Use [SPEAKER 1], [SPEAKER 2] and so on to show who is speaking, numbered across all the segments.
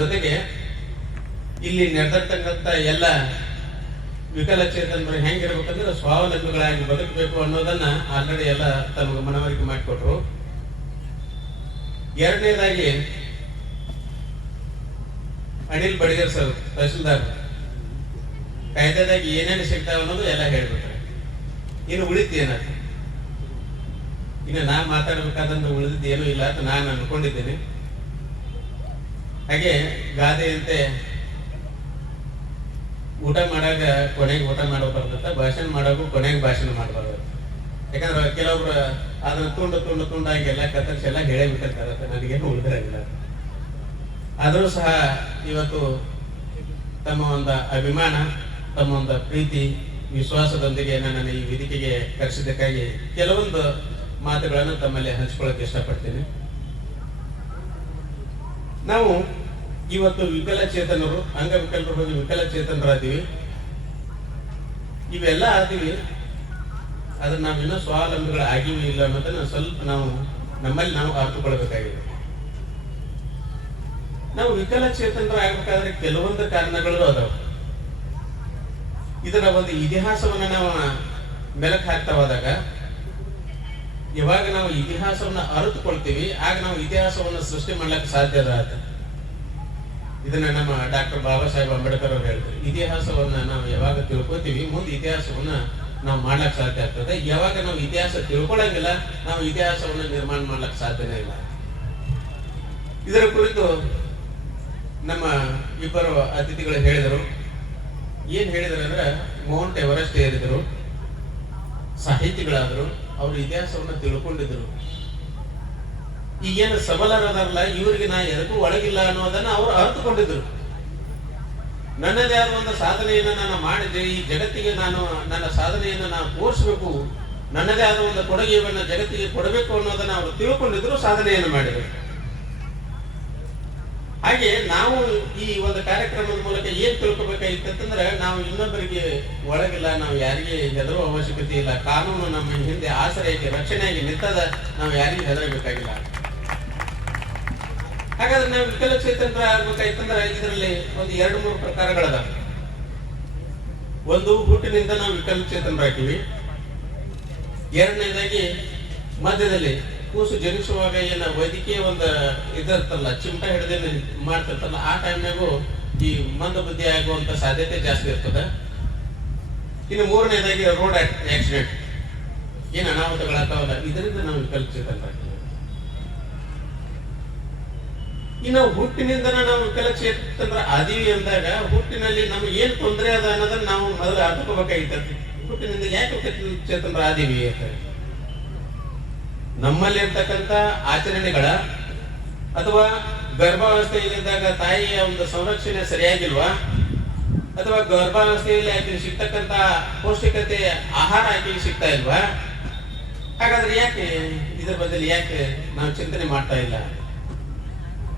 [SPEAKER 1] ಜೊತೆಗೆ ಇಲ್ಲಿ ನೆರೆದಿರ್ತಕ್ಕಂಥ ಎಲ್ಲ ವಿಕಲಚೇತನರು ಹೆಂಗಿರ್ಬೇಕಂದ್ರೆ ಸ್ವಾವಲಂಬಿಗಳಾಗಿ ಬದುಕಬೇಕು ಅನ್ನೋದನ್ನ ಆಲ್ರೆಡಿ ಎಲ್ಲ ತಮಗೆ ಮನವರಿಕೆ ಮಾಡಿಕೊಟ್ರು. ಎರಡನೇದಾಗಿ ಅನಿಲ್ ಬಡಿಗರ್ ಸರ್ ತಹಶೀಲ್ದಾರ್ ಕಾಯ್ದೆದಾಗಿ ಏನೇನು ಸಿಗ್ತಾವ ಅನ್ನೋದು ಎಲ್ಲ ಹೇಳ್ಬಿಟ್ರೆ. ಇನ್ನು ಉಳಿತು ಇನ್ನು ನಾ ಮಾತಾಡಬೇಕಾದಂತ ಉಳಿದಿದ್ದು ಏನೂ ಇಲ್ಲ ಅಂತ ನಾನು ಅನ್ಕೊಂಡಿದ್ದೀನಿ. ಹಾಗೆ ಗಾದೆಯಂತೆ ಊಟ ಮಾಡಾಗ ಕೊನೆಗೆ ಊಟ ಮಾಡಬಾರ್ದಂತ ಭಾಷಣ ಮಾಡೋಕು ಕೊನೆಗೆ ಭಾಷಣ ಮಾಡಬಾರ್ದು ಯಾಕಂದ್ರೆ ಕೆಲವೊಬ್ರು ಅದನ್ನ ತುಂಡು ತುಂಡು ತುಂಡಾಗಿ ಎಲ್ಲ ಕತ್ತರಿಸಿ ಎಲ್ಲ ಹೇಳೇ ಬಿಟ್ಟಿರ್ತಾರೆ ನನಗೇನು ಉಳಿದಿರಂಗಿಲ್ಲ ಆದರೂ ಸಹ ಇವತ್ತು ತಮ್ಮ ಒಂದು ಅಭಿಮಾನ, ತಮ್ಮ ಒಂದು ಪ್ರೀತಿ, ವಿಶ್ವಾಸದೊಂದಿಗೆ ನನ್ನನ್ನು ಈ ವೇದಿಕೆಗೆ ಕರೆಸಿದ್ದಕ್ಕಾಗಿ ಕೆಲವೊಂದು ಮಾತುಗಳನ್ನು ತಮ್ಮಲ್ಲಿ ಹಂಚ್ಕೊಳ್ಳೋಕೆ ಇಷ್ಟಪಡ್ತೀನಿ. ನಾವು ಇವತ್ತು ವಿಕಲಚೇತನರು, ಅಂಗವಿಕಲರು ಬಗ್ಗೆ ವಿಕಲಚೇತನರಾದೀವಿ. ಇವೆಲ್ಲ ಆದೀವಿ. ಆದ್ರೆ ನಾವಿನ್ನೂ ಸ್ವಾವಲಂಬಿಗಳು ಆಗಿವಿ ಇಲ್ಲ ಅನ್ನೋದನ್ನ ಸ್ವಲ್ಪ ನಾವು, ನಮ್ಮಲ್ಲಿ ನಾವು ಅರ್ಥಕೊಳ್ಬೇಕಾಗಿದೆ ನಾವು ವಿಕಲಚೇತನರು ಆಗ್ಬೇಕಾದ್ರೆ ಕೆಲವೊಂದು ಕಾರಣಗಳು ಅದಾವ. ಇದರ ಒಂದು ಇತಿಹಾಸವನ್ನ ನಾವು ಮೆಲಕ್ ಹಾಕ್ತಾ ಹೋದಾಗ ಯಾವಾಗ ನಾವು ಇತಿಹಾಸವನ್ನ ಅರಿತುಕೊಳ್ತೀವಿ. ಆಗ ನಾವು ಇತಿಹಾಸವನ್ನ ಸೃಷ್ಟಿ ಮಾಡ್ಲಿಕ್ಕೆ ಸಾಧ್ಯ ಅದ ಇದನ್ನ ನಮ್ಮ ಡಾಕ್ಟರ್ ಬಾಬಾ ಸಾಹೇಬ್ ಅಂಬೇಡ್ಕರ್ ಅವರು ಹೇಳ್ತಾರೆ. ಇತಿಹಾಸವನ್ನ ನಾವು ಯಾವಾಗ ತಿಳ್ಕೊತೀವಿ, ಮುಂದೆ ಇತಿಹಾಸವನ್ನ ನಾವು ಮಾಡ್ಲಕ್ ಸಾಧ್ಯ ಆಗ್ತದೆ. ಯಾವಾಗ ನಾವು ಇತಿಹಾಸ ತಿಳ್ಕೊಳಂಗಿಲ್ಲ, ನಾವು ಇತಿಹಾಸವನ್ನ ನಿರ್ಮಾಣ ಮಾಡ್ಲಕ್ ಸಾಧ್ಯನೇ ಇಲ್ಲ. ಇದರ ಕುರಿತು ನಮ್ಮ ಇಬ್ಬರು ಅತಿಥಿಗಳು ಹೇಳಿದರು. ಏನ್ ಹೇಳಿದ್ರು ಅಂದ್ರೆ, ಮೌಂಟ್ ಎವರೆಸ್ಟ್ ಏರಿದರು, ಸಾಹಿತಿಗಳಾದರು, ಅವರು ಇತಿಹಾಸವನ್ನ ತಿಳ್ಕೊಂಡಿದ್ರು. ಈಗೇನು ಸಬಲರದಾರಲ್ಲ ಇವರಿಗೆ ನಾ ಎದಕ್ಕೂ ಒಳಗಿಲ್ಲ ಅನ್ನೋದನ್ನ ಅವರು ಅರ್ಥಕೊಂಡಿದ್ರು ನನ್ನದೇ ಆದ ಒಂದು ಸಾಧನೆಯನ್ನು ನಾನು ಮಾಡಿದೆ, ಈ ಜಗತ್ತಿಗೆ ನಾನು ನನ್ನ ಸಾಧನೆಯನ್ನು ನಾನು ತೋರಿಸಬೇಕು, ನನ್ನದೇ ಆದ ಒಂದು ಕೊಡುಗೆಯನ್ನು ಜಗತ್ತಿಗೆ ಕೊಡಬೇಕು ಅನ್ನೋದನ್ನ ಅವರು ತಿಳ್ಕೊಂಡಿದ್ರು, ಸಾಧನೆಯನ್ನು ಮಾಡಿದರು. ಹಾಗೆ ನಾವು ಈ ಒಂದು ಕಾರ್ಯಕ್ರಮದ ಮೂಲಕ ಏನ್ ತಿಳ್ಕೊಬೇಕಾಗಿತ್ತಂದ್ರೆ ನಾವು ಇನ್ನೊಬ್ಬರಿಗೆ ಒಳಗಿಲ್ಲ, ನಾವು ಯಾರಿಗೆ ಹೆದರುವ ಅವಶ್ಯಕತೆ ಇಲ್ಲ, ಕಾನೂನು ನಮ್ಮ ಹಿಂದೆ ಆಶ್ರಯಕ್ಕೆ, ರಕ್ಷಣೆಯಾಗಿ ನಿಂತದ, ನಾವು ಯಾರಿಗೂ ಹೆದರಬೇಕಾಗಿಲ್ಲ. ಹಾಗಾದ್ರೆ ನಾವು ವಿಕಲಚೇತನರ ಆಗ್ಬೇಕಾಯ್ತಂದ್ರೆ ಇದರಲ್ಲಿ ಒಂದು ಎರಡು ಮೂರು ಪ್ರಕಾರಗಳದಾವ ಒಂದು ಹುಟ್ಟಿನಿಂದ ನಾವು ಆಗ್ತೀವಿ. ಎರಡನೇದಾಗಿ ಮಧ್ಯದಲ್ಲಿ ಕೂಸು ಜನಿಸುವಾಗ ಏನ ವೈದ್ಯಕೀಯ ಒಂದು ಇದಿರ್ತಲ್ಲ ಚಿಮಟ ಹಿಡಿದೇನೆ ಮಾಡ್ತಿರ್ತಲ್ಲ, ಆ ಟೈಮ್ನಾಗೂ ಈ ಮಂದ ಬುದ್ಧಿ ಆಗುವಂತ ಸಾಧ್ಯತೆ ಜಾಸ್ತಿ ಇರ್ತದ. ಇನ್ನು ಮೂರನೇದಾಗಿ ರೋಡ್ ಆಕ್ಸಿಡೆಂಟ್. ಏನು ಅನಾಹುತಗಳಾಗ್ತಾವಲ್ಲ, ಇದರಿಂದ ನಾವು ವಿಕಲಚೇತನರಾಗ್ತೀವಿ ಇನ್ನು ಹುಟ್ಟಿನಿಂದ ನಾವು ವಿಕಲಚೇತನ ಅದೀವಿ ಅಂದಾಗ ಹುಟ್ಟಿನಲ್ಲಿ ನಮ್ಗೆ ಏನ್ ತೊಂದರೆ ಅದ ಅನ್ನೋದನ್ನ ನಾವು ಮೊದಲು ಅರ್ಥಕೋಬೇಕಾಗಿತ್ತು ಹುಟ್ಟಿನಿಂದ ಯಾಕೆ ಚೇತನ ಆದೀವಿ ಅಂತ ನಮ್ಮಲ್ಲಿರ್ತಕ್ಕಂಥ ಆಚರಣೆಗಳ ಅಥವಾ ಗರ್ಭಾವಸ್ಥೆಯಲ್ಲಿದ್ದಾಗ ತಾಯಿಯ ಒಂದು ಸಂರಕ್ಷಣೆ ಸರಿಯಾಗಿಲ್ವಾ? ಅಥವಾ ಗರ್ಭಾವಸ್ಥೆಯಲ್ಲಿ ಆಕೆಗೆ ಸಿಗ್ತಕ್ಕಂಥ ಪೌಷ್ಟಿಕತೆ ಆಹಾರ ಆಕೆಗೆ ಸಿಗ್ತಾ ಇಲ್ವಾ? ಹಾಗಾದ್ರೆ ಯಾಕೆ ಇದ್ರ ಬದಲು ಯಾಕೆ ನಾವು ಚಿಂತನೆ ಮಾಡ್ತಾ ಇಲ್ಲ?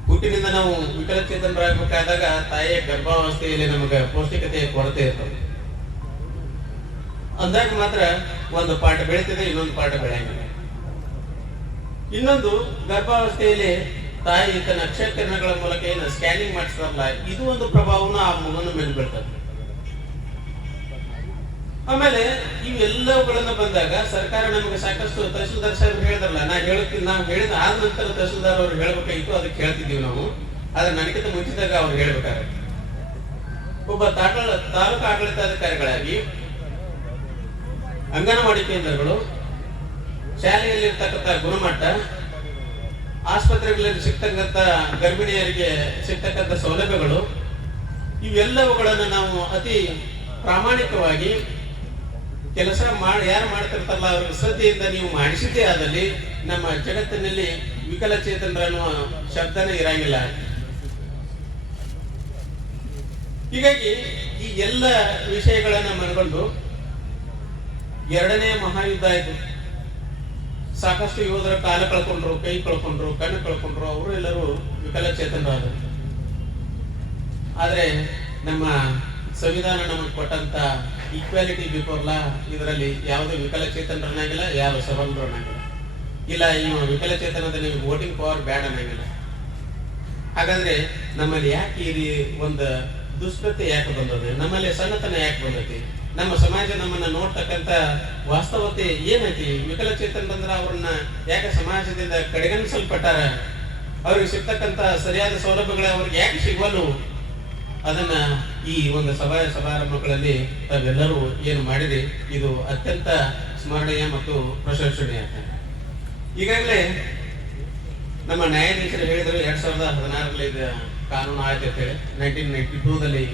[SPEAKER 1] ಹುಟ್ಟಿನಿಂದ ನಾವು ವಿಕಲಚೇತನರಾಗಬೇಕಾದಾಗ ತಾಯಿಯ ಗರ್ಭಾವಸ್ಥೆಯಲ್ಲಿ ನಮಗೆ ಪೌಷ್ಟಿಕತೆಯ ಕೊರತೆ ಇರ್ತದೆ. ಅಂದಾಗ ಮಾತ್ರ ಒಂದು ಪಾಠ ಬೆಳೀತದೆ, ಇನ್ನೊಂದು ಪಾಠ ಬೆಳೆಯಂಗಿಲ್ಲ. ಇನ್ನೊಂದು ಗರ್ಭಾವಸ್ಥೆಯಲ್ಲಿ ತಾಯಿ ತನ್ನ ಅಕ್ಷಕಿರಣಗಳ ಮೂಲಕ ಏನು ಸ್ಕ್ಯಾನಿಂಗ್ ಮಾಡಿಸ್ತಾರಲ್ಲ, ಇದು ಒಂದು ಪ್ರಭಾವನ ಆ ಮಗನ ಮೇಲೆ ಬೀಳ್ತದೆ. ಆಮೇಲೆ ಇವೆಲ್ಲವುಗಳನ್ನ ಬಂದಾಗ ಸರ್ಕಾರ ನಮಗೆ ಸಾಕಷ್ಟು ತಹಶೀಲ್ದಾರ್ ಸಾಹೇಬ್ ಹೇಳಿದ್ರಲ್ಲ, ನಾ ಹೇಳಕ್ಕೆ ನಾವು ಹೇಳಿದ ಆದ ನಂತರ ತಹಶೀಲ್ದಾರ್ ಅವ್ರು ಹೇಳ್ಬೇಕಾಗಿತ್ತು ಅದಕ್ಕೆ ಹೇಳ್ತಿದ್ದೀವಿ ನಾವು. ಆದ್ರೆ ನನಗಿಂತ ಮುಂಚಿದಾಗ ಅವ್ರು ಹೇಳ್ಬೇಕಾಗತ್ತೆ. ಒಬ್ಬ ತಾಟ ತಾಲೂಕು ಆಡಳಿತಾಧಿಕಾರಿಗಳಾಗಿ ಅಂಗನವಾಡಿ ಕೇಂದ್ರಗಳು, ಶಾಲೆಯಲ್ಲಿರ್ತಕ್ಕಂಥ ಗುಣಮಟ್ಟ, ಆಸ್ಪತ್ರೆಗಳಲ್ಲಿ ಸಿಗ್ತಕ್ಕಂಥ ಗರ್ಭಿಣಿಯರಿಗೆ ಸಿಗ್ತಕ್ಕಂಥ ಸೌಲಭ್ಯಗಳು, ಇವೆಲ್ಲವುಗಳನ್ನು ನಾವು ಅತಿ ಪ್ರಾಮಾಣಿಕವಾಗಿ ಕೆಲಸ ಮಾಡಿ, ಯಾರು ಮಾಡ್ತಿರ್ತಾರಲ್ಲ, ಅವ್ರಿಗೆ ಶ್ರದ್ಧೆಯಿಂದ ನೀವು ಮಾಡಿಸಿದ್ದೇ ಆದಲ್ಲಿ ನಮ್ಮ ಜಗತ್ತಿನಲ್ಲಿ ವಿಕಲಚೇತನರ ಅನ್ನುವ ಶಬ್ದನೇ ಇರಂಗಿಲ್ಲ. ಹೀಗಾಗಿ ಈ ಎಲ್ಲ ವಿಷಯಗಳನ್ನ ಮನಗೊಂಡು ಎರಡನೇ ಮಹಾಯುದ್ಧ ಆಯ್ತು. ಸಾಕಷ್ಟು ಯೋಧರ ಕಾಲ ಕಳ್ಕೊಂಡ್ರು, ಕೈ ಕಳ್ಕೊಂಡ್ರು, ಕಣ್ಣು ಕಳ್ಕೊಂಡ್ರು, ಅವರು ಎಲ್ಲರೂ ವಿಕಲಚೇತನರಾದರು. ಆದರೆ ನಮ್ಮ ಸಂವಿಧಾನ ನಮಗೆ ಕೊಟ್ಟಂತ ಈಕ್ವಾಲಿಟಿ ಬಿಫೋರ್ ಲಾ ಇದರಲ್ಲಿ ಯಾವುದೇ ವಿಕಲಚೇತನರನ್ನಾಗಿಲ್ಲ ಯಾವ ಸಬಲರನ್ನಾಗಿಲ್ಲ ಇಲ್ಲ ಇನ್ನು ವಿಕಲಚೇತನದ ನಿಮಗೆ ವೋಟಿಂಗ್ ಪವರ್ ಬ್ಯಾಡ್ ಅನ್ನಂಗಿಲ್ಲ. ಹಾಗಾದ್ರೆ ನಮ್ಮಲ್ಲಿ ಯಾಕೆ ಈ ಒಂದು ದುಷ್ಕೃತ್ಯ ಯಾಕೆ ಬಂದದೆ ನಮ್ಮಲ್ಲಿ ಸಣ್ಣತನ ಯಾಕೆ ಬಂದೈತಿ? ನಮ್ಮ ಸಮಾಜ ನಮ್ಮನ್ನ ನೋಡ್ತಕ್ಕಂತ ವಾಸ್ತವತೆ ಏನೈತಿ? ವಿಕಲಚೇತನರಂದ್ರ ಅವ್ರನ್ನ ಯಾಕೆ ಸಮಾಜದಿಂದ ಕಡೆಗಣಿಸಲ್ಪಟ್ಟಾರ? ಅವ್ರಿಗೆ ಸಿಗ್ತಕ್ಕಂತ ಸರಿಯಾದ ಸೌಲಭ್ಯಗಳು ಅವ್ರಿಗೆ ಯಾಕೆ ಸಿಗವಲ್ಲು? ಅದನ್ನ ಈ ಒಂದು ಸಭಾ ಸಮಾರಂಭಗಳಲ್ಲಿ ತಾವೆಲ್ಲರೂ ಏನು ಮಾಡಿರಿ, ಇದು ಅತ್ಯಂತ ಸ್ಮರಣೀಯ ಮತ್ತು ಪ್ರಶಂಸನೀಯ. ಈಗಾಗಲೇ ನಮ್ಮ ನ್ಯಾಯಾಧೀಶರು ಹೇಳಿದ್ರು, ಎರಡ್ ಸಾವಿರದ ಹದಿನಾರರಲ್ಲಿ ಇದು ಕಾನೂನು ಆಯ್ತು ಅಂತ ಹೇಳಿ. ನೈನ್ಟೀನ್ ನೈನ್ಟಿ ಟೂದಲ್ಲಿ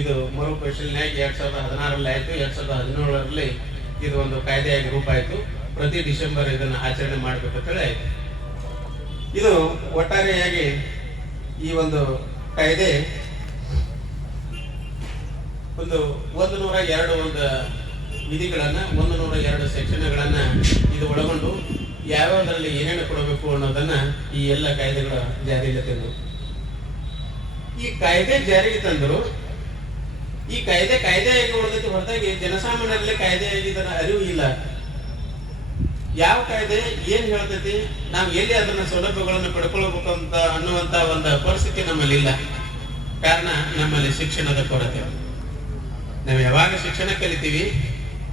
[SPEAKER 1] ಇದು ಮರು ಪರಿಶೀಲನೆಯಾಗಿ ಎರಡ್ ಸಾವಿರದ ಹದಿನಾರರಲ್ಲಿ ಆಯ್ತು, ಎರಡ್ ಸಾವಿರದ ಹದಿನೇಳರಲ್ಲಿ ಇದು ಒಂದು ಕಾಯ್ದೆಯಾಗಿ ರೂಪ ಆಯ್ತು. ಪ್ರತಿ ಡಿಸೆಂಬರ್ ಇದನ್ನ ಆಚರಣೆ ಮಾಡಬೇಕು ಹೇಳಿ ಆಯ್ತು. ಇದು ಒಟ್ಟಾರೆಯಾಗಿ ಈ ಒಂದು ಕಾಯ್ದೆ ಒಂದು ಒಂದು ನೂರ ಎರಡು ಒಂದು ವಿಧಿಗಳನ್ನು ಒಂದು ನೂರ ಎರಡು ಸೆಕ್ಷನ್ಗಳನ್ನು ಇದು ಒಳಗೊಂಡು ಯಾವ್ಯಾವುದರಲ್ಲಿ ಏನೇನು ಕೊಡಬೇಕು ಅನ್ನೋದನ್ನ ಈ ಎಲ್ಲ ಕಾಯ್ದೆಗಳ ಜಾರಿಗೆ ತಂದರು. ಈ ಕಾಯ್ದೆ ಜಾರಿಗೆ ತಂದರು, ಈ ಕಾಯ್ದೆ ಕಾಯ್ದೆಯಾಗಿ ಉಳಿದೈತಿ ಹೊರತಾಗಿ ಜನಸಾಮಾನ್ಯರಲ್ಲಿ ಕಾಯ್ದೆ ಇದರ ಅರಿವು ಇಲ್ಲ. ಯಾವ ಕಾಯ್ದೆ, ಏನ್ ಹೇಳ್ತೈತಿ, ನಾವು ಎಲ್ಲಿ ಅದನ್ನ ಸೌಲಭ್ಯಗಳನ್ನು ಪಡ್ಕೊಳ್ಬೇಕು ಅಂತ ಅನ್ನುವಂತ ಒಂದು ಪರಿಸ್ಥಿತಿ ನಮ್ಮಲ್ಲಿ ಇಲ್ಲ. ಕಾರಣ ನಮ್ಮಲ್ಲಿ ಶಿಕ್ಷಣದ ಕೊರತೆ. ನಾವು ಯಾವಾಗ ಶಿಕ್ಷಣ ಕಲಿತೀವಿ,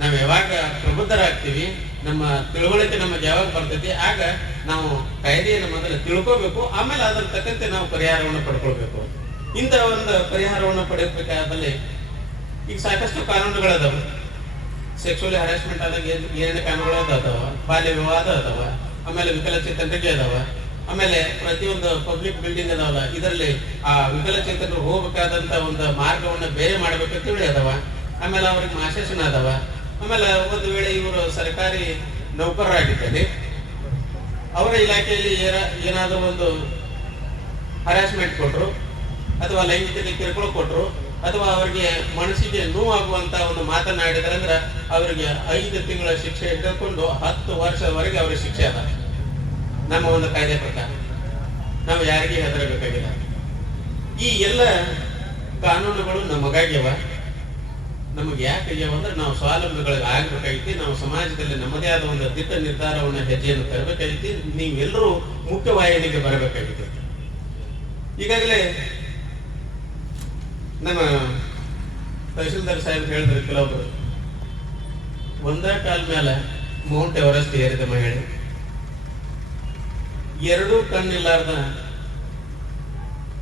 [SPEAKER 1] ನಾವು ಯಾವಾಗ ಪ್ರಬುದ್ಧರಾಗ್ತೀವಿ, ನಮ್ಮ ತಿಳುವಳಿಕೆ ನಮ್ಮ ಯಾವಾಗ ಬರ್ತೈತಿ, ಆಗ ನಾವು ಕಾಯ್ದೆಯನ್ನು ಮೊದಲು ತಿಳ್ಕೋಬೇಕು, ಆಮೇಲೆ ಅದರ ತಕ್ಕಂತೆ ನಾವು ಪರಿಹಾರವನ್ನು ಪಡ್ಕೊಳ್ಬೇಕು. ಇಂಥ ಒಂದು ಪರಿಹಾರವನ್ನು ಪಡೆಯಬೇಕಾದಲ್ಲಿ ಈಗ ಸಾಕಷ್ಟು ಕಾನೂನುಗಳದಾವ. ಸೆಕ್ಸುವಲಿ ಹರಾಸ್ಮೆಂಟ್ ಆದಾಗ ಏನ್ ಏನೇನು ಕಾನೂನುಗಳು ಅದಾವ ಬಾಲ್ಯ ವಿವಾದ ಅದಾವ ಆಮೇಲೆ ವಿಕಲಚೇತನರಿಗೆ ಅದಾವ ಆಮೇಲೆ ಪ್ರತಿಯೊಂದು ಪಬ್ಲಿಕ್ ಬಿಲ್ಡಿಂಗ್ ಅದಾವಲ್ಲ ಇದರಲ್ಲಿ ಆ ವಿಕಲಚೇತನರು ಹೋಗ್ಬೇಕಾದಂತ ಒಂದು ಮಾರ್ಗವನ್ನ ಬೇರೆ ಮಾಡ್ಬೇಕಂತ ಹೇಳಿ ಅದಾವ. ಆಮೇಲೆ ಅವ್ರಿಗೆ ಮಾಶಾಸನ ಅದಾವ. ಆಮೇಲೆ ಒಂದು ವೇಳೆ ಇವರು ಸರ್ಕಾರಿ ನೌಕರರಾಗಿದ್ದಲ್ಲಿ, ಅವರ ಇಲಾಖೆಯಲ್ಲಿ ಏನ- ಏನಾದರೂ ಒಂದು ಹರಾಸ್ಮೆಂಟ್ ಕೊಟ್ಟರು ಅಥವಾ ಲೈಂಗಿಕತೆ ಕಿರುಕುಳ ಕೊಟ್ಟರು ಅಥವಾ ಅವರಿಗೆ ಮನಸ್ಸಿಗೆ ನೋವಾಗುವಂತ ಒಂದು ಮಾತನಾಡಿದ್ರೆ ಅಂದ್ರೆ, ಅವರಿಗೆ ಐದು ತಿಂಗಳ ಶಿಕ್ಷೆ ಹಿಡಿದುಕೊಂಡು ಹತ್ತು ವರ್ಷದವರೆಗೆ ಅವರಿಗೆ ಶಿಕ್ಷೆ ಅದ. ನಮ್ಮ ಒಂದು ಕಾಯ್ದೆ ಪ್ರಕಾರ ನಾವು ಯಾರಿಗೆ ಹೆದರಬೇಕಾಗಿಲ್ಲ. ಈ ಎಲ್ಲ ಕಾನೂನುಗಳು ನಮಗಾಗ್ಯವ. ನಮಗೆ ಯಾಕೆ ಆಗ್ಯಾವ ಅಂದ್ರೆ ನಾವು ಸ್ವಾವಲಂಬಿಗಳಿಗೆ ಆಗ್ಬೇಕಾಗೈತಿ ನಾವು ಸಮಾಜದಲ್ಲಿ ನಮ್ಮದೇ ಆದ ಒಂದು ದಿಟ್ಟ ನಿರ್ಧಾರವನ್ನ, ಹೆಜ್ಜೆಯನ್ನು ತರಬೇಕಾಗೈತಿ ನೀವೆಲ್ಲರೂ ಮುಖ್ಯವಾಹಿನಿಗೆ ಬರಬೇಕಾಗಿದೆ ಈಗಾಗಲೇ ನಮ್ಮ ತಹಶೀಲ್ದಾರ್ ಸಾಹೇಬ್ ಹೇಳಿದ್ರು ಕೆಲವೊಬ್ರು, ಒಂದ ಕಾಲ ಮೇಲೆ ಮೌಂಟ್ ಎವರೆಸ್ಟ್ ಏರಿದ ಮಹಿಳೆ. ಎರಡೂ ಕಣ್ಣಿಲ್ಲಾರ್ದ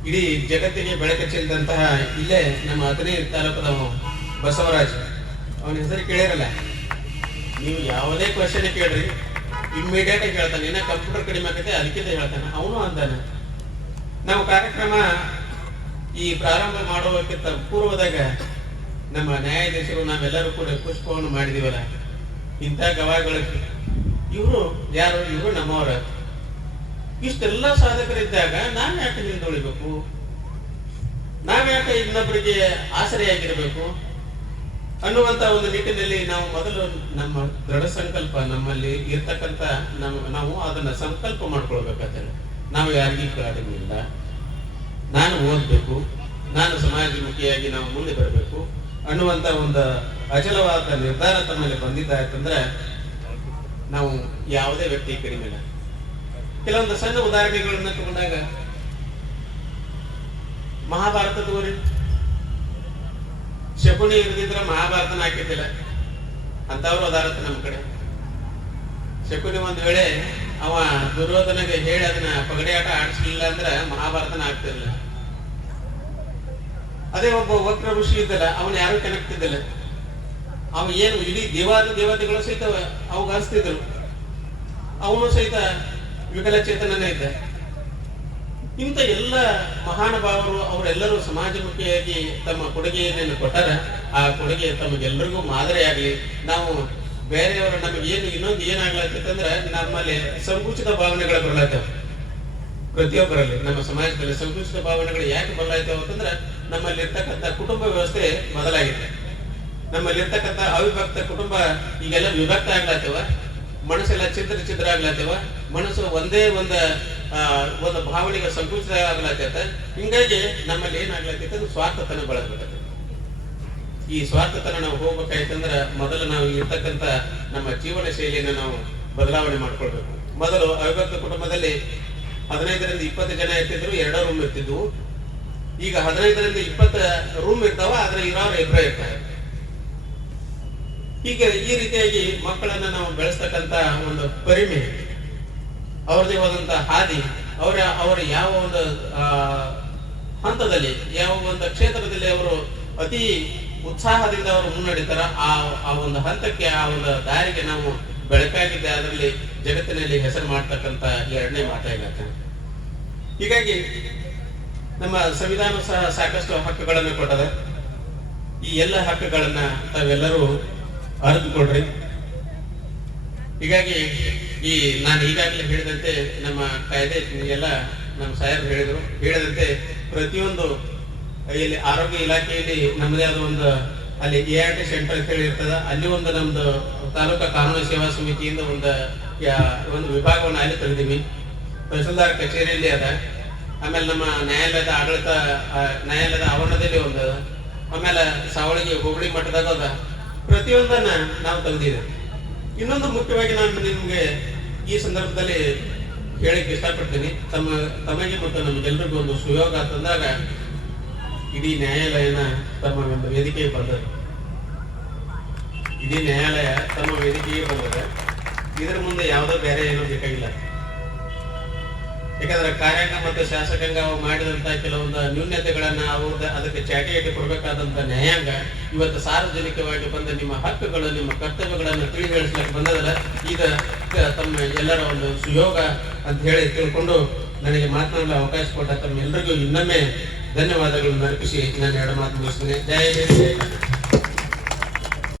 [SPEAKER 1] ಇಡೀ ಜಗತ್ತಿಗೆ ಬೆಳಕ ಚೆಲ್ಲಿದಂತಹ ಇಲ್ಲೇ ನಮ್ಮ ಹದಿನೈದು ತಾಲೂಕದವನು ಬಸವರಾಜ್. ಅವನ ಹೆಸರು ಕೇಳಿರಲ್ಲ. ನೀವು ಯಾವುದೇ ಕ್ವಶನ್ ಕೇಳ್ರಿ ಇಮ್ಮಿಡಿಯೇಟ್ ಆಗಿ ಹೇಳ್ತಾನೆ. ಇನ್ನ ಕಂಪ್ಯೂಟರ್ ಕಡಿಮೆ ಆಗತ್ತೆ, ಅದಕ್ಕಿಂತ ಹೇಳ್ತಾನೆ. ಅವನು ಅಂತಾನೆ ನಾವು ಕಾರ್ಯಕ್ರಮ ಈ ಪ್ರಾರಂಭ ಮಾಡುವಕ್ಕಿಂತ ಪೂರ್ವದಾಗ ನಮ್ಮ ನ್ಯಾಯಾಧೀಶರು ನಾವೆಲ್ಲರೂ ಕೂಡ ಪುಷ್ಪವನ್ನು ಮಾಡಿದೀವಲ್ಲ. ಇಂಥ ಗವಾಗಳಿಗೆ ಇವರು ಯಾರು? ಇವರು ನಮ್ಮವರ. ಇಷ್ಟೆಲ್ಲ ಸಾಧಕರಿದ್ದಾಗ ನಾನು ಯಾಕೆ ಹಿಂದುಳಿಬೇಕು ನಾವ್ ಯಾಕೆ ಇನ್ನೊಬ್ಬರಿಗೆ ಆಸರೆಯಾಗಿರ್ಬೇಕು? ಅನ್ನುವಂತ ಒಂದು ನಿಟ್ಟಿನಲ್ಲಿ ನಾವು ಮೊದಲು ನಮ್ಮ ದೃಢ ಸಂಕಲ್ಪ ನಮ್ಮಲ್ಲಿ ಇರ್ತಕ್ಕಂತ ನಮ್ಮ ನಾವು ಅದನ್ನ ಸಂಕಲ್ಪ ಮಾಡ್ಕೊಳ್ಬೇಕಾದ್ರೆ ನಾವು ಯಾರಿಗೂ ಕಡಿಮೆ ನಾನು ಓದ್ಬೇಕು. ನಾನು ಸಮಾಜಮುಖಿಯಾಗಿ ನಾವು ಮುಂದೆ ಬರಬೇಕು. ಅನ್ನುವಂತ ಒಂದು ಅಚಲವಾದ ನಿರ್ಧಾರ ತಮ್ಮಲ್ಲಿ ಬಂದಿದ್ದಾಯ್ತಂದ್ರೆ ನಾವು ಯಾವುದೇ ವ್ಯಕ್ತಿ ಕಡಿಮೆ ಕೆಲವೊಂದು ಸಣ್ಣ ಉದಾಹರಣೆಗಳನ್ನ ತಗೊಂಡಾಗ ಮಹಾಭಾರತ ತೋರಿ ಶಕುನಿ ಇರದಿದ್ರ ಮಹಾಭಾರತನ ಹಾಕಿದ್ದಿಲ್ಲ. ಅಂತವ್ರು ಅದಾರತ್ತ ನಮ್ಮ ಕಡೆ. ಶಕುನಿ ಒಂದ್ ವೇಳೆ ಅವ ದುರ್ಯೋಧನಗೆ ಹೇಳಿ ಅದನ್ನ ಪಗಡೆ ಆಟ ಆಡಿಸ್ಲಿಲ್ಲ ಅಂದ್ರೆ ಮಹಾಭಾರತನ ಆಗ್ತಿರ್ಲಿಲ್ಲ ಅದೇ ಒಬ್ಬ ವಕ್ರ ಋಷಿ ಇದ್ದಲ್ಲ, ಅವನ್ ಯಾರು ಕೆಣಕ್ತಿದ್ದಿಲ್ಲ. ಅವ ಏನು ಇಡೀ ದೇವಾದ ದೇವತೆಗಳು ಸಹಿತ ಅವಾಗ ಹಸ್ತಿದ್ರು ಅವನು ಸಹಿತ ವಿಕಲಚೇತನನೇ ಇದ್ದ ಇಂಥ ಎಲ್ಲ ಮಹಾನುಭಾವರು ಅವರೆಲ್ಲರೂ ಸಮಾಜಮುಖಿಯಾಗಿ ತಮ್ಮ ಕೊಡುಗೆಯನ್ನು ಕೊಟ್ಟಾರ, ಆ ಕೊಡುಗೆ ತಮಗೆಲ್ಲರಿಗೂ ಮಾದರಿಯಾಗಲಿ. ನಾವು ಬೇರೆಯವರು ನಮಗೆ ಏನು, ಇನ್ನೊಂದು ಏನಾಗ್ಲತ್ತಂದ್ರೆ ನಮ್ಮಲ್ಲಿ ಸಂಕುಚಿತ ಭಾವನೆಗಳು ಬರ್ಲತ್ತವೆ ಪ್ರತಿಯೊಬ್ಬರಲ್ಲಿ, ನಮ್ಮ ಸಮಾಜದಲ್ಲಿ ಸಂಕುಚಿತ ಭಾವನೆಗಳು ಯಾಕೆ ಬರ್ಲಾಯ್ತವೆ ಅಂತಂದ್ರೆ, ನಮ್ಮಲ್ಲಿರ್ತಕ್ಕಂಥ ಕುಟುಂಬ ವ್ಯವಸ್ಥೆ ಬದಲಾಗಿದೆ. ನಮ್ಮಲ್ಲಿರ್ತಕ್ಕಂಥ ಅವಿಭಕ್ತ ಕುಟುಂಬ ಈಗೆಲ್ಲ ವಿಭಕ್ತ ಆಗ್ಲಾತವ ಮನಸ್ಸೆಲ್ಲ ಚಿತ್ರ ಚಿತ್ರ ಆಗ್ಲತ್ತೇವ ಮನಸ್ಸು ಒಂದೇ ಒಂದು ಒಂದು ಭಾವನೆಗೆ ಸಂಕುಚಿತ ಆಗ್ಲತ್ತ ಹಿಂಗಾಗಿ ನಮ್ಮಲ್ಲಿ ಏನಾಗ್ಲತ್ತೈತೆ ಅಂದ್ರೆ ಸ್ವಾರ್ಥತನ ಬಳಸ್ಬೇಕಾಗ್ತದೆ ಈ ಸ್ವಾರ್ಥತನ ನಾವು ಹೋಗ್ಬೇಕಾಯ್ತಂದ್ರ ಮೊದಲು ನಾವು ಇರ್ತಕ್ಕಂಥ ನಮ್ಮ ಜೀವನ ಶೈಲಿಯನ್ನು ನಾವು ಬದಲಾವಣೆ ಮಾಡ್ಕೊಳ್ಬೇಕು. ಮೊದಲು ಅವಿಭಕ್ತ ಕುಟುಂಬದಲ್ಲಿ ಹದಿನೈದರಿಂದ ಇಪ್ಪತ್ತು ಜನ ಇರ್ತಿದ್ರು, ಎರಡೋ ರೂಮ್ ಇರ್ತಿದ್ವು. ಈಗ ಹದಿನೈದರಿಂದ ಇಪ್ಪತ್ತು ರೂಮ್ ಇರ್ತಾವ, ಆದ್ರೆ ಇರೋರು ಇಬ್ಬರೇ ಇರ್ತಾರೆ. ಹೀಗೆ ಈ ರೀತಿಯಾಗಿ ಮಕ್ಕಳನ್ನ ನಾವು ಬೆಳೆಸ್ತಕ್ಕಂತ ಒಂದು ಪರಿಮೆ ಅವ್ರದೇ ಆದಂತ ಹಾದಿ, ಅವರ ಅವರ ಯಾವ ಒಂದು ಹಂತದಲ್ಲಿ, ಯಾವ ಒಂದು ಕ್ಷೇತ್ರದಲ್ಲಿ ಅವರು ಅತಿ ಉತ್ಸಾಹದಿಂದ ಅವರು ಮುನ್ನಡೀತಾರ ಆ ಆ ಒಂದು ಹಂತಕ್ಕೆ, ಆ ಒಂದು ದಾರಿಗೆ ನಾವು ಬೆಳಕಾಗಿದ್ದೆ. ಅದರಲ್ಲಿ ಜಗತ್ತಿನಲ್ಲಿ ಹೆಸರು ಮಾಡ್ತಕ್ಕಂತ ಎರಡನೇ ಮಾತಾಗತ್ತೆ ಹೀಗಾಗಿ ನಮ್ಮ ಸಂವಿಧಾನ ಸಹ ಸಾಕಷ್ಟು ಹಕ್ಕುಗಳನ್ನು ಕೊಟ್ಟದ. ಈ ಎಲ್ಲ ಹಕ್ಕುಗಳನ್ನ ತಾವೆಲ್ಲರೂ ಅರಿತುಕೊಡ್ರಿ ಹೀಗಾಗಿ ಈ ನಾನು ಈಗಾಗಲೇ ಹೇಳಿದಂತೆ ನಮ್ಮ ಕಾಯ್ದೆ ಎಲ್ಲ ನಮ್ಮ ಸಾಹೇಬ್ ಹೇಳಿದರು. ಹೇಳಿದಂತೆ ಪ್ರತಿಯೊಂದು ಇಲ್ಲಿ ಆರೋಗ್ಯ ಇಲಾಖೆಯಲ್ಲಿ ನಮ್ಮದೇ ಆದ ಒಂದು ಅಲ್ಲಿ ಎ ಆರ್ ಟಿ ಸೆಂಟರ್ ಅಂತ ಹೇಳಿ ಇರ್ತದ. ಅಲ್ಲಿ ಒಂದು ನಮ್ದು ತಾಲೂಕಾ ಕಾನೂನು ಸೇವಾ ಸಮಿತಿಯಿಂದ ಒಂದು ಒಂದು ವಿಭಾಗವನ್ನು ಅಲ್ಲಿ ತಂದಿದ್ದೀವಿ ತಹಸೀಲ್ದಾರ್ ಕಚೇರಿಯಲ್ಲಿ ಅದ. ಆಮೇಲೆ ನಮ್ಮ ನ್ಯಾಯಾಲಯದ ಆಡಳಿತ ನ್ಯಾಯಾಲಯದ ಆವರಣದಲ್ಲಿ ಒಂದು. ಆಮೇಲೆ ಸಾವಳಿಗೆ ಹುಬ್ಬಳ್ಳಿ ಮಟ್ಟದಾಗ ಅದ. ಪ್ರತಿಯೊಂದನ್ನ ನಾವು ತೆಗೆದಿದ್ದೇವೆ. ಇನ್ನೊಂದು ಮುಖ್ಯವಾಗಿ ನಾನು ನಿಮ್ಗೆ ಈ ಸಂದರ್ಭದಲ್ಲಿ ಹೇಳಕ್ಕೆ ಇಷ್ಟಪಡ್ತೀನಿ. ತಮ್ಮ, ತಮಗೆ ಮತ್ತು ನಮಗೆಲ್ಲರಿಗೂ ಒಂದು ಸುಯೋಗ ತಂದಾಗ ಇಡೀ ನ್ಯಾಯಾಲಯನ ತಮ್ಮ ಒಂದು ವೇದಿಕೆಗೆ ಬಂದರು ಇಡೀ ನ್ಯಾಯಾಲಯ ತಮ್ಮ ವೇದಿಕೆಗೆ ಬಂದರೆ ಇದರ ಮುಂದೆ ಯಾವುದೋ ಬೇರೆ ಏನೋ ಬೇಕಾಗಿಲ್ಲ. ಯಾಕಂದ್ರೆ ಕಾರ್ಯಾಂಗ ಮತ್ತು ಶಾಸಕಾಂಗ ಮಾಡಿದಂತ ಕೆಲವೊಂದು ನ್ಯೂನ್ಯತೆಗಳನ್ನ ಅವು ಅದಕ್ಕೆ ಚಾಟಿಯಾಗಿ ಕೊಡಬೇಕಾದಂತ ನ್ಯಾಯಾಂಗ ಇವತ್ತು ಸಾರ್ವಜನಿಕವಾಗಿ ಬಂದ ನಿಮ್ಮ ಹಕ್ಕುಗಳು, ನಿಮ್ಮ ಕರ್ತವ್ಯಗಳನ್ನು ತಿಳಿ ಹೇಳಿಸ್ಲಿಕ್ಕೆ ಬಂದದಲ್ಲ, ಈಗ ತಮ್ಮ ಎಲ್ಲರ ಒಂದು ಸುಯೋಗ ಅಂತ ಹೇಳಿ ತಿಳ್ಕೊಂಡು ನನಗೆ ಮಾತನಾಡಲು ಅವಕಾಶ ಕೊಟ್ಟ ತಮ್ಮ ಎಲ್ಲರಿಗೂ ಇನ್ನೊಮ್ಮೆ ಧನ್ಯವಾದಗಳನ್ನು ಅರ್ಪಿಸಿ ನಾನು ಎರಡು ಮಾತು ಮುಗಿಸ್ತೇನೆ ಜಯ.